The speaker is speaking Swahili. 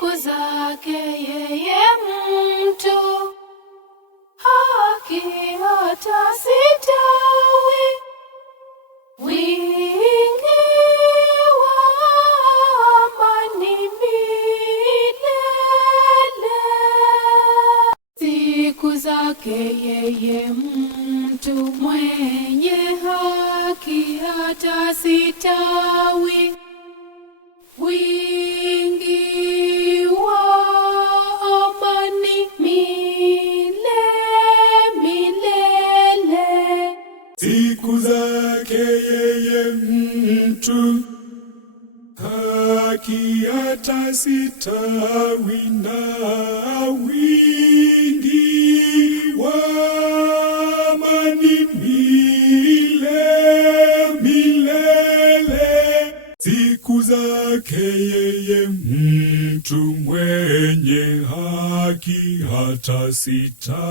siku zake yeye mtu, haki hatasitawi. Wingi wa amani milele. Siku zake yeye mtu mwenye haki hatasitawi. Wingi wa amani milele. Siku zake yeye mtu haki hatasitawi, na wingi wa amani milele. Siku zake yeye mtu mwenye haki hatasitawi.